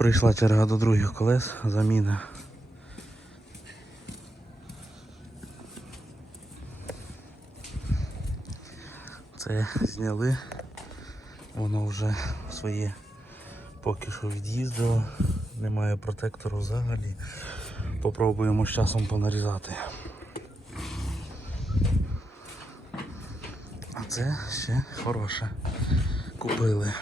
Прийшла черга до других колес, заміна. Це зняли, воно вже своє поки що від'їздило, немає протектору взагалі. Попробуємо з часом понарізати. А це ще хороше. Купили.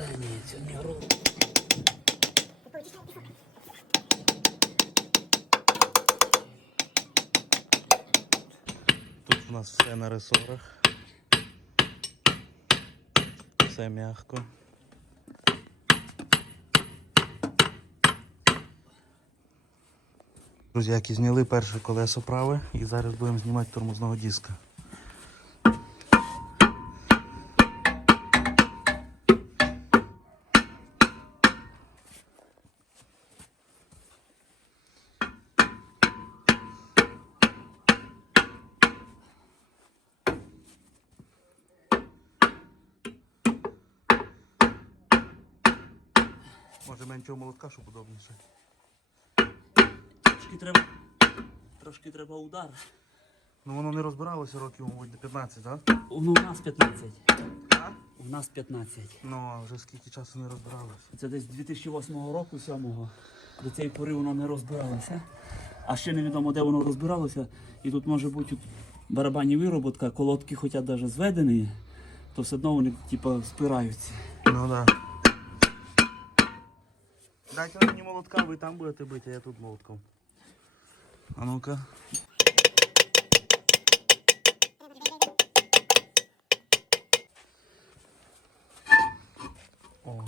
Та ні, не. Тут у нас все на ресорах. Все м'яко. Друзі, як і зняли перше колесо праве і зараз будемо знімати тормозного диска. Меншого молотка, щоб удобніше. Трошки треба. Трошки треба удар. Ну воно не розбиралося років, мабуть, до 15, так? Ну, у нас 15. Так? У нас 15. Ну, а вже скільки часу не розбиралося. Це десь 2008 року, 7-го. До цієї пори воно не розбиралося. А ще невідомо, де воно розбиралося. І тут може бути барабанні вироботка, колодки хоча навіть зведені, то все одно вони типу, спираються. Ну да. Дайте мені молотка, ви там будете бити, а я тут молотком. А ну-ка. О.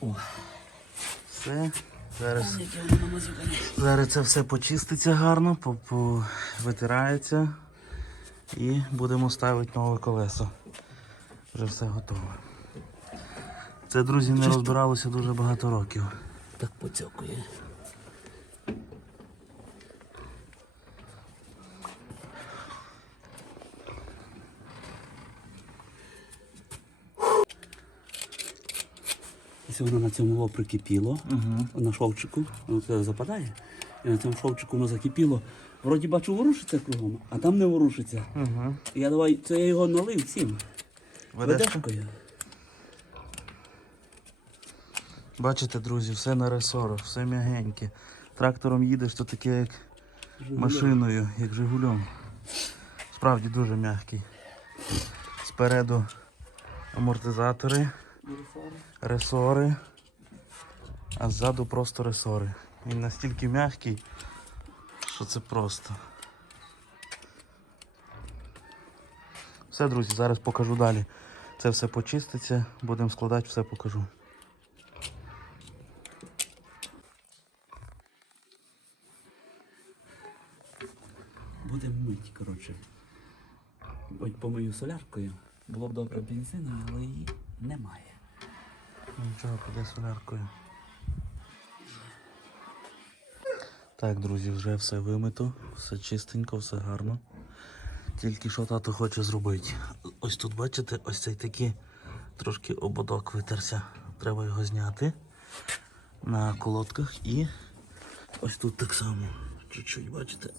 О. Все. Зараз, зараз це все почиститься гарно, витирається і будемо ставити нове колесо. Вже все готове. Це, друзі, не розбиралося дуже багато років. Так поцьокує. Ось воно на цьому во прикипіло, Угу. на шовчику, воно туди западає, і на цьому шовчику воно закипіло. Вроді бачу, ворушиться кругом, а там не ворушиться. Угу. Я давай, це я його налив цим. Ведеш? Ведешкою. Бачите, друзі, все на ресорах, все м'ягеньке. Трактором їдеш, то таке як машиною, як Жигулем. Справді дуже м'який. Спереду амортизатори, ресори, а ззаду просто ресори. Він настільки м'який, що це просто. Все, друзі, зараз покажу далі. Це все почиститься, будемо складати, все покажу. Будемо мити, коротше. Ось помию соляркою. Було б добре бензином, але її немає. Нічого, піде соляркою. Так, друзі, вже все вимито, все чистенько, все гарно. Тільки що тато хоче зробити. Ось тут, бачите, ось цей такий трошки ободок витерся. Треба його зняти на колодках і ось тут так само. Чуть-чуть, бачите,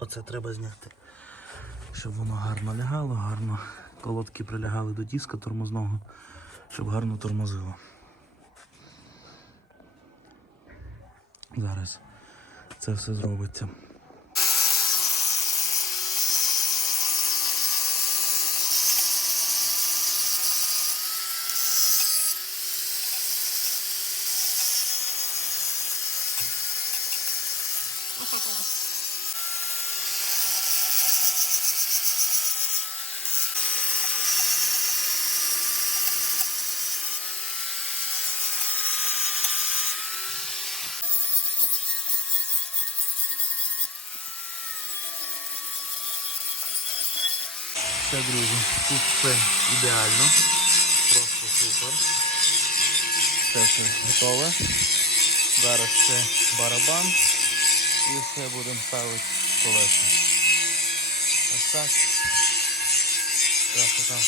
оце треба зняти. Щоб воно гарно лягало, гарно колодки прилягали до диска тормозного, щоб гарно тормозило. Зараз це все зробиться. Все, друзі, тут все ідеально. Просто супер. Все все готове. Зараз це барабан і все будемо ставити колеса. Ось так. Красота.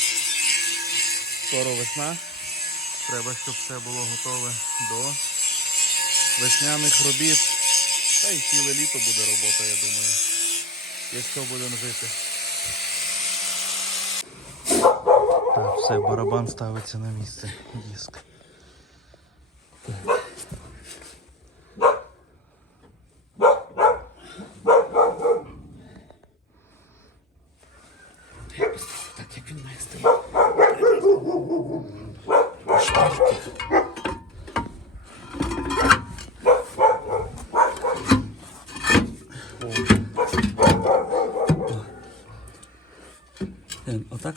Скоро весна. Треба, щоб все було готове до весняних робіт. Та й ціле літо буде робота, я думаю. Якщо будемо жити. Так, все, барабан ставиться на місце. Диск. Так, як він має стояти. Шпильки. Е, Отак.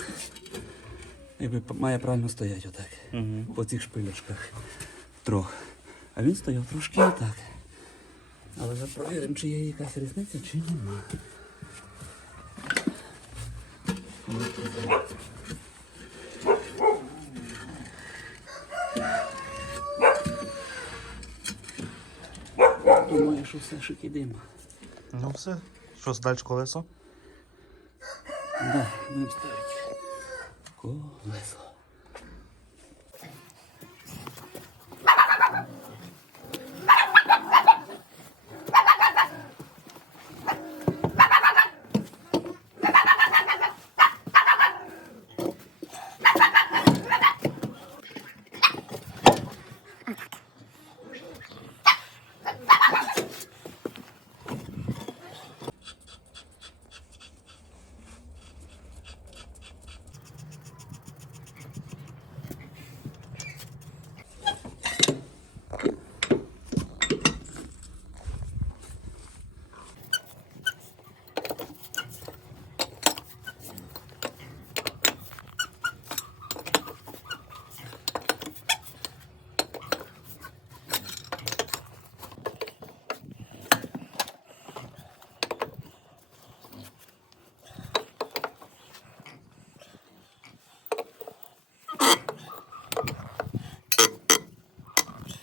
Якби має правильно стояти отак. Угу. По цих шпилечках. Трох. А він стояв трошки отак. Але вже провіримо, чи є якась різниця, чи нема. Думаю, що все ж ідемо. Ну все. Що, далі колесо? Да, будемо ставити колесо.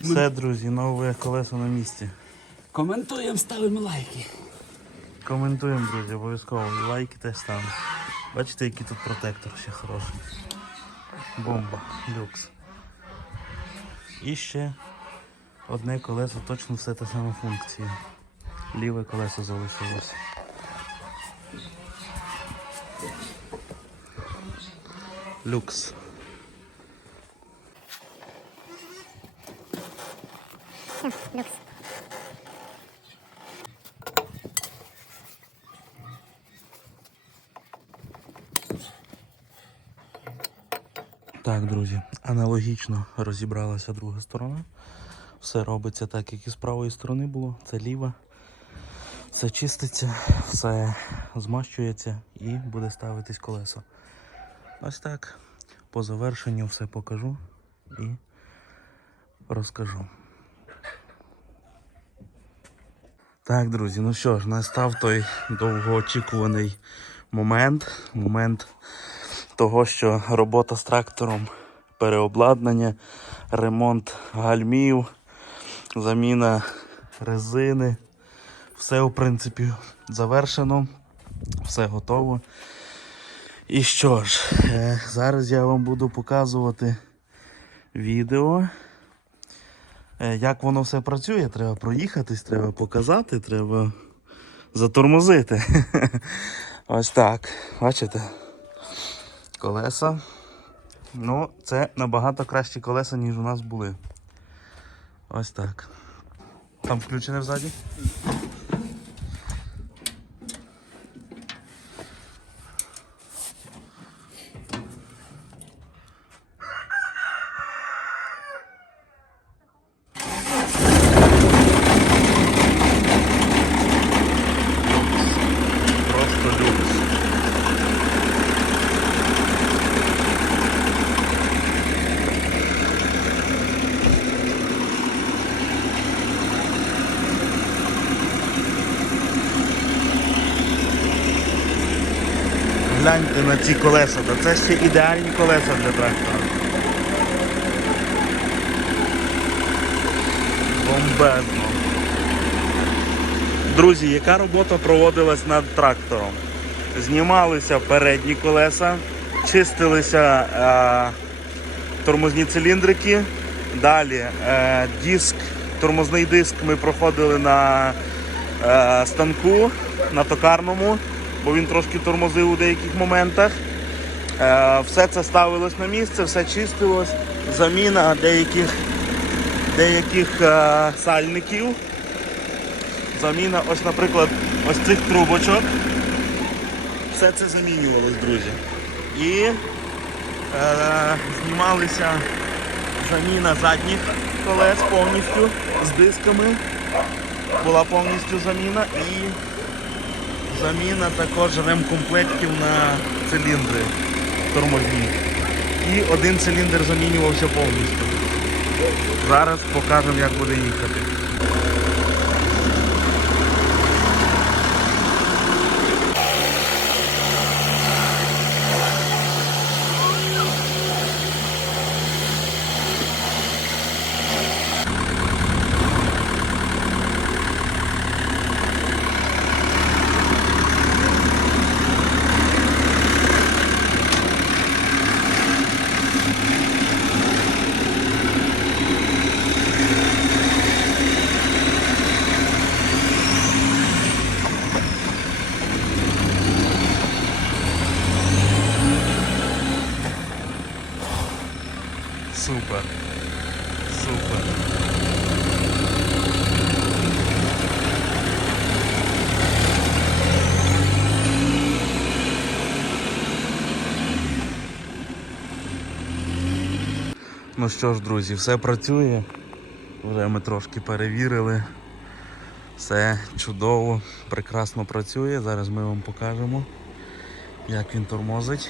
Все, друзі, нове колесо на місці. Коментуємо, ставимо лайки. Коментуємо, друзі, обов'язково. Лайки теж ставимо. Бачите, який тут протектор ще хороший. Бомба, люкс. І ще одне колесо, точно все та сама функція. Ліве колесо залишилось. Люкс. Так, друзі, аналогічно розібралася друга сторона. Все робиться так, як і з правої сторони було. Це ліва. Все чиститься, все змащується і буде ставитись колесо. Ось так. По завершенню все покажу і розкажу. Так, друзі, ну що ж, настав той довгоочікуваний момент. Момент того, що робота з трактором, переобладнання, ремонт гальмів, заміна резини. Все, в принципі, завершено, все готово. І що ж, е, зараз я вам буду показувати відео. Е, Як воно все працює, треба проїхатись, треба показати, треба затормозити. Ось так. Бачите? Колеса. Ну, це набагато кращі колеса, ніж у нас були. Ось так. Там включене взаді? Просто люкс. Гляньте на ці колеса, та це ще ідеальні колеса для трактора. Бомбезно. Друзі, яка робота проводилась над трактором? Знімалися передні колеса, чистилися е, тормозні циліндрики. Далі е, диск, тормозний диск ми проходили на е, станку, на токарному, бо він трошки тормозив у деяких моментах. Е, все це ставилось на місце, все чистилось, заміна деяких, деяких е, сальників. Заміна, ось, наприклад, ось цих трубочок. Все це замінювалось, друзі. І е, знімалися заміна задніх колес повністю з дисками. Була повністю заміна і заміна також ремкомплектів на циліндри тормозні. І один циліндр замінювався повністю. Зараз покажемо, як буде їхати. Супер. Супер. Ну що ж, друзі, все працює. Вже ми трошки перевірили. Все чудово, прекрасно працює. Зараз ми вам покажемо, як він тормозить.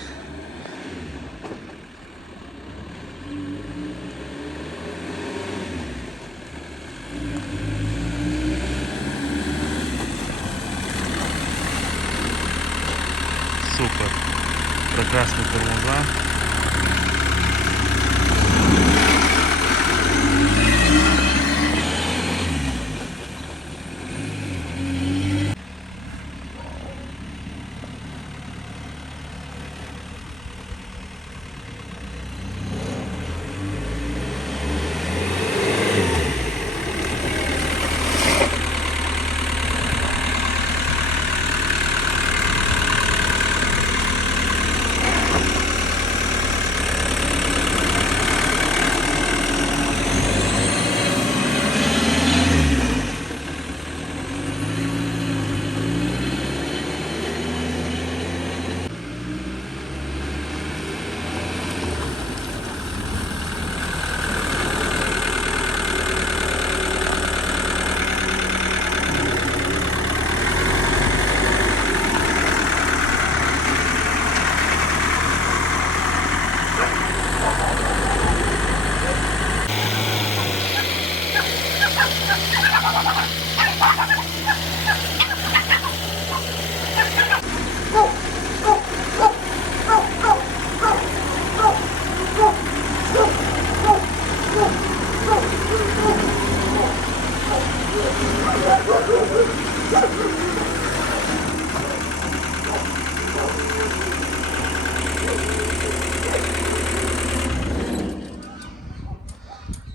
Супер. Прекрасні тормоза.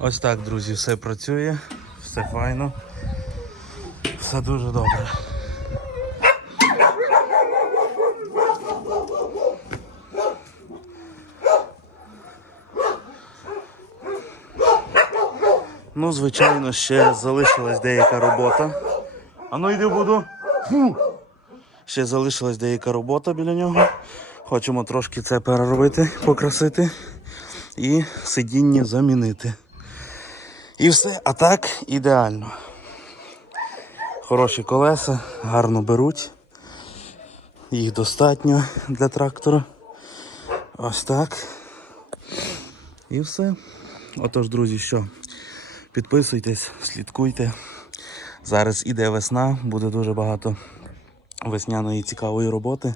Ось так, друзі, все працює, все файно, все дуже добре. Ну, звичайно, ще залишилась деяка робота. А ну йди буду. Фу. Ще залишилась деяка робота біля нього. Хочемо трошки це переробити, покрасити і сидіння замінити. І все, а так ідеально. Хороші колеса, гарно беруть. Їх достатньо для трактора. Ось так. І все. Отож, друзі, що? Підписуйтесь, слідкуйте. Зараз іде весна, буде дуже багато весняної цікавої роботи.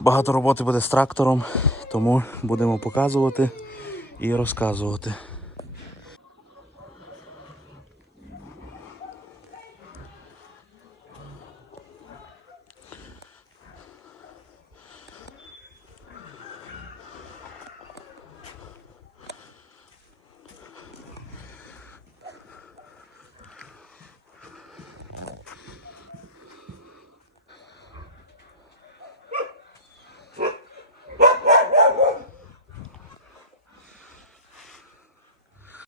Багато роботи буде з трактором, тому будемо показувати і розказувати.